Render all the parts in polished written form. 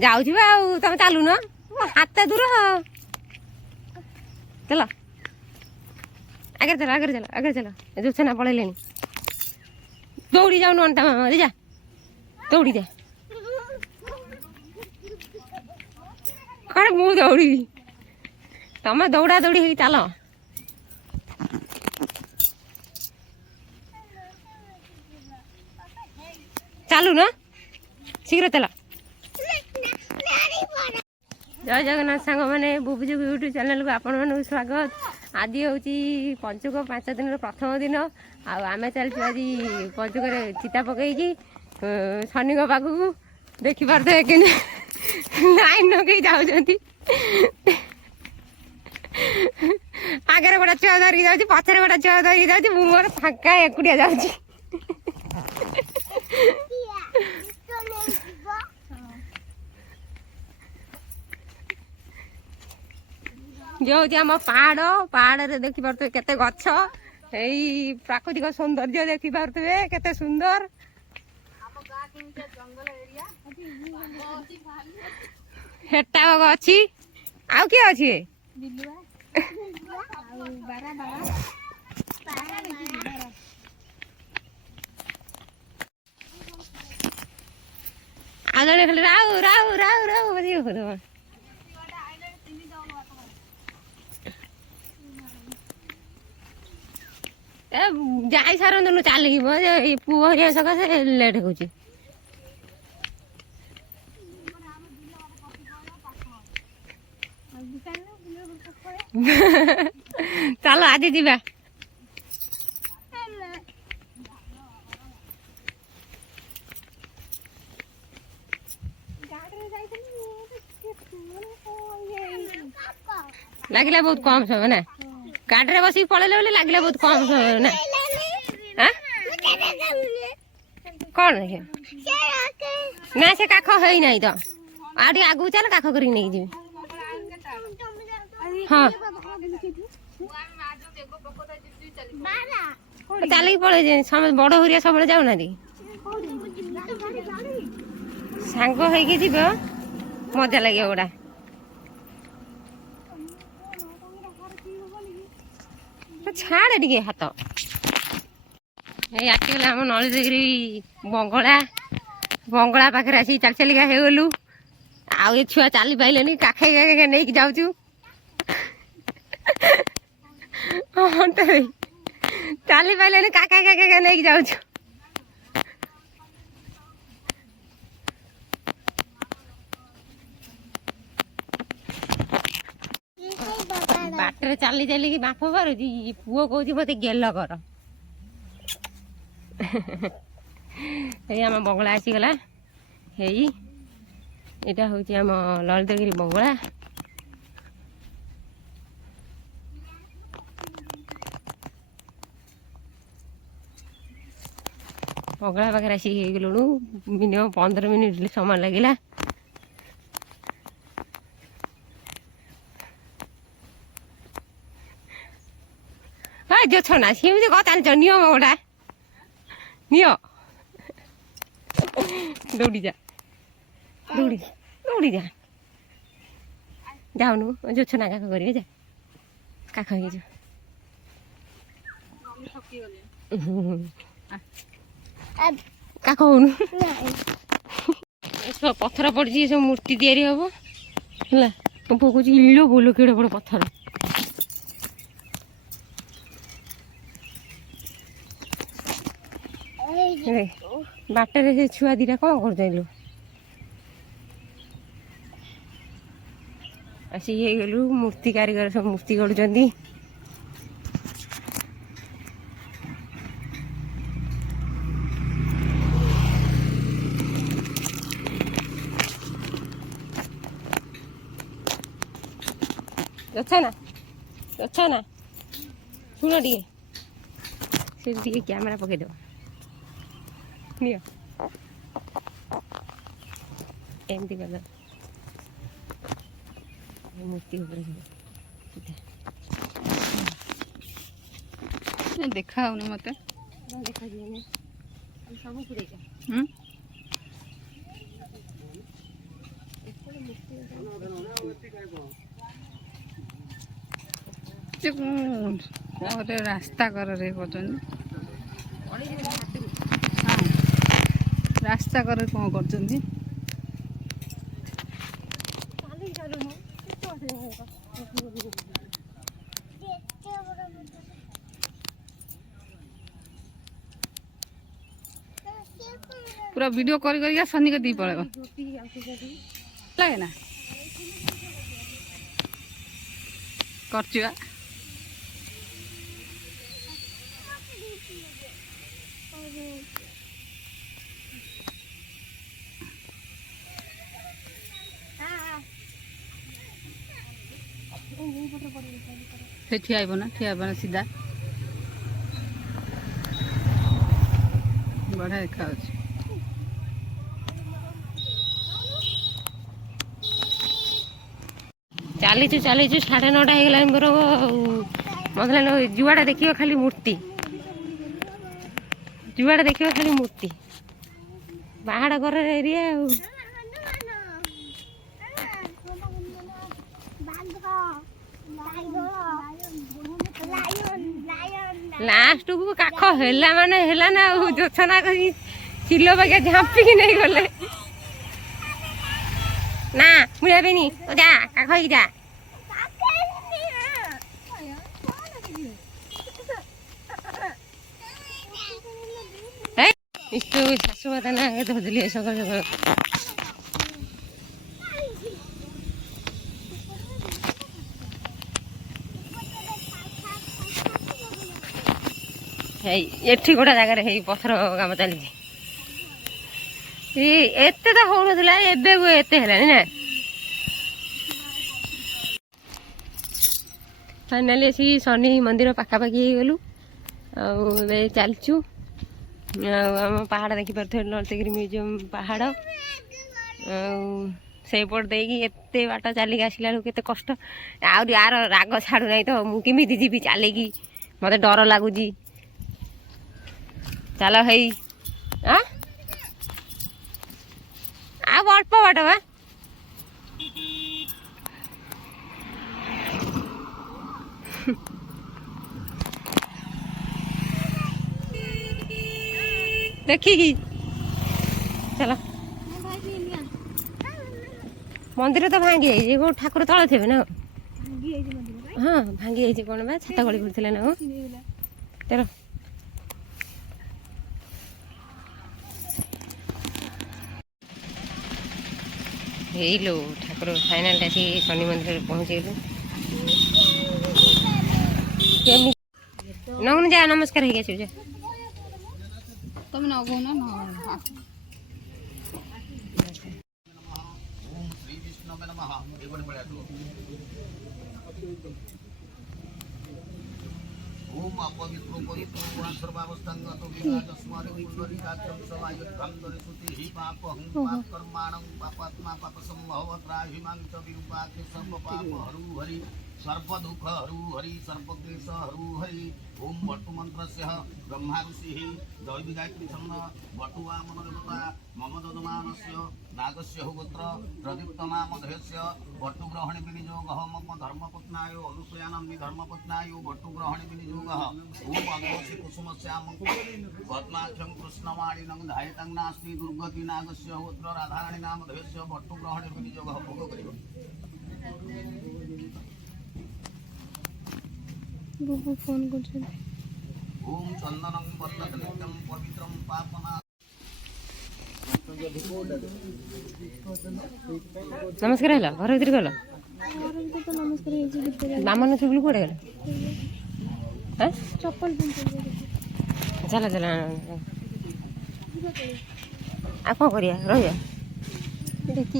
जाऊँ तुम चलुन हाथ दूर चल आगे चल आगे चल आगे चल जो छेना पड़े दौड़ी जाऊन अंटा मामा जा दौड़ी जा कड़े मु दौड़ी तुम दौड़ा दौड़ी हो चल चलु न शीघ्र चल जय जगन्नाथ सांग मैंने बुबुजुग यूट्यूब चैनल को आपण मन स्वागत। आज हूँ पंचुक 5 दिन प्रथम दिन आम चलती आज पंचुक चिता पकईकि शनि पाखक देखिपे कि लाइन लगे जाऊँ आगे गोटे छुआ धरिकी जाऊँ पचर गोटे छुआ धरिकी जाऊँ मोर फाँका एकुटिया जाऊँ जो हूँ आम पहाड़ पहाड़ देखी पारे केते गछ यही प्राकृतिक सौंदर्य देखी पारे केते सुंदर हेटा अच्छी आउ किए अच्छी आ जड़े खाली राउ राउ राउ राउ बजे जाई सारन चलिकी पुओ हरिया सकाशे लेट हो चल आज जीवा लगे बहुत कम समय ना गाड़ी बस पड़े लगे बहुत कम समय ना कौन ना से काख है ना तो आगे आगू चल काख कर नहीं हाँ चल पड़े समय बड़ हरिया सब जाऊना सांग हो मजा लगे गोड़ा छाड़े टे हाथ ये आसगला आम नलदेगिरी बंगला बंगला पाखे आसी चल चलिका हो गलु आउ ये छुआ चली पारे काखे काखे नहीं जाऊँ चली पारे काका काका नहीं जाऊँ बाटर चली चलिकी बाप पार पुओ कौच मत गेल कर आम बंगला आसीगला यहाँ हूँ आम ललितगिरी बंगला बंगला पाखे आसिक गलु मिनिमम 15 मिनिट समय लगिला जो छना सेमती कथा नियम गोटा नियो दौड़ी जा दौड़ी दौड़ी जा जाऊनु जो छना काख कर जा काख काख होनु पत्थर पड़ी सब मूर्ति तैयारी हम है पो कह इलो बोलो केड़े बड़ पत्थर बाटर से छुआ दीटा कौन कर आसिक गलु मूर्ति कारीगर सब मूर्ति गढ़ुंट अच्छा ना शुण टे कैमेरा पकईद नियो एमती कर मूर्ति देखा मत देखा सब रास्ता कर रे रास्ता कर कौन कर पूरा वीडियो कर सनी के दी पड़ेगा लगे ना कर ठिया ना सीधा बढ़िया देखा चलीचु 9:30 हो गला मोर मतलब जुआड़ा देखियो खाली मूर्ति जुआड़ा देखियो खाली मूर्ति पहाड़ घर एरिया लास्ट को काख हैला माने हैला ना जोछना कही चिलो बागे झांपी नहीं गले ना मुझे भी नहीं तो जा काख ही जा ए इस्तो सासु बाता ना के धरली सकाळ सकाळ एठी गोटा जगह है पथर काम चली एते तो हो नथिला एबे एते हेलानी ना फाइनाली असी शनि मंदिर पाखापाखि गलु चलचु आम पहाड़ देखी पारे ललितगिरी म्यूजियम पहाड़ सेपट देकी एते बाट चलिक आसला केते कष्ट आर राग छाड़ू ना तो मुझे जी चलिकी मत डर लगुच चलो है अल्प बाट बा देखिकी चलो मंदिर तो भांगी जाइए कौ ठाकुर तले थे ना हाँ भांगी जाइए कौन बा छाता गली पड़ता ना चलो लो ठाकुर फाइनाल आसी शनि मंदिर पहुँचेलु नौन जा नमस्कार है जा तुम नगो ना ओम अपवित्रो पवित्रो सर्वावस्थांगतो विनाशस्मारे पुनरिकात्रं समायुद्धं दरिसुति पापं पापकर्माणं पापात्मा पापसंभवत्राहिमां च विरूपाख्य सर्वपाप हरु हरि सर्वदुःख हरु हरि सर्वक्लेश हरु हरि ओम वटु मंत्रस्य ब्रह्मा ऋषिः दैविगायत्री छन्न वटुवामन देवता मम ददमानस्य नागस्य गोत्र प्रदीप्तनामधेयस्य वटुग्रहणे विनियोगः मम धर्मपत्नाय अनुसूयानन्दि धर्मपत्नाय वटुग्रहणे विनियोगः ओम अग्रोसि कुसुमस्यामं पद्माख्यं कृष्णवाणिनं धायतं नास्ति दुर्गति नागस्य गोत्र राधाराणी नामधेयस्य वटुग्रहणे विनियोगः भोग करिव बुबु फोन करछे ओम चंदनं वर्तते नित्यं पवित्रं पापना नमस्कार है घर भीतर गल बामन चुगलू कौटे गल चप्पल चला चला आ कौन करिया रहिया कि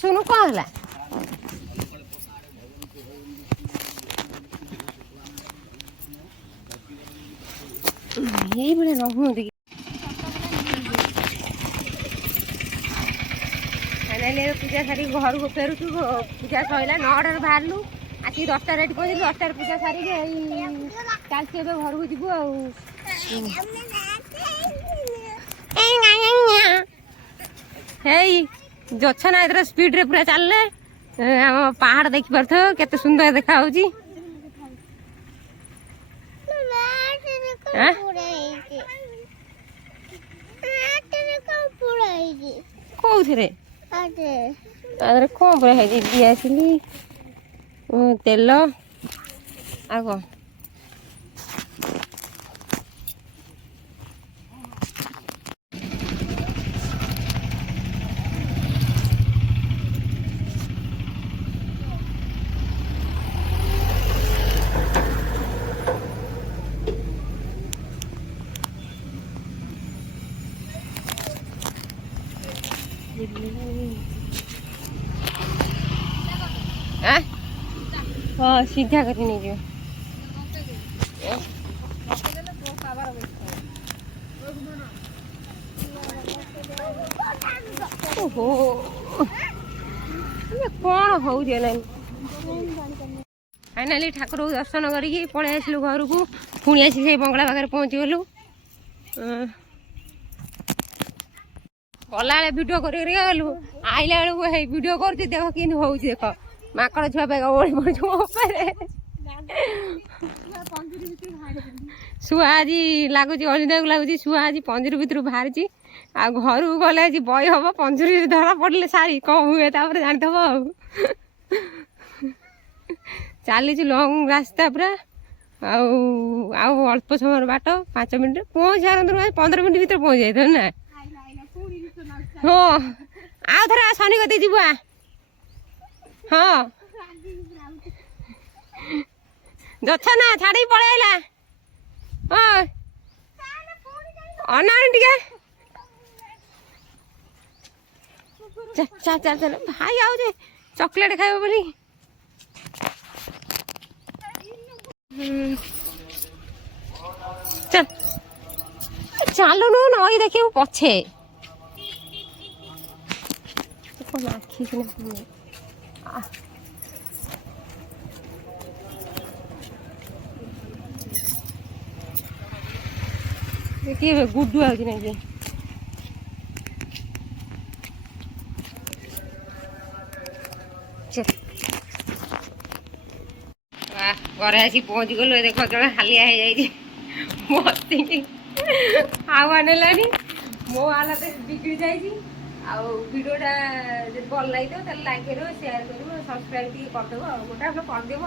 सुनु कौन है यही बोले नहुँ फाइनाली पूजा सारी घर को फेरुचु पूजा सैला 9टार बाहरलु आसिक 10टा रेडी पहुँचलु 10टार पूजा सारिक चलती घर को जीवु हेई जछना इधर स्पीड रे पूरा चलले आम पहाड़ देखि पारथो केते सुंदर देखा होची कौन कौन पूरा है दियासिली तेल आग हाँ सीधा कर नहीं जो ओहो ये कौन हो फाइनाली ठाकुर दर्शन करके पलि आसलु घर को पुणी आसी से बंगला पाखे पहुँची गलु गला भिडियो कर गलु आइला बेलू है भिडियो कर देख कि हूँ देख माकड़ छुआ पे ओढ़ी पड़े शुआ आज लगुच अनिता को लगुच शुआ आज पंजरी भितर बाहरी आ घर को गले आज बई हम पंजरी धरा पड़े सारी कौन हुए जानथब चली लंग रास्ता पूरा अल्प समय बाट 5 मिनट पहुँच सारत 15 मिनट भर पहुँच जाए ना हाँ आउ थे शनि कति जीव हाँ जछा ना छाड़ी पलैला हाँ अना टे चल चल चल भाई आउे चॉकलेट खाइब बोली चल चलु नई देखिए पछे देखिए गुड्डू आज नहीं घर आसी पहुँची गलु देख जो हालिया हो जाए बसिक आवा नेलानी मो हालत बिगड़ी जाए वीडियोटा जब भल लगे तो लाइक करो शेयर करो सब्सक्राइब करदेव गोटे करदेव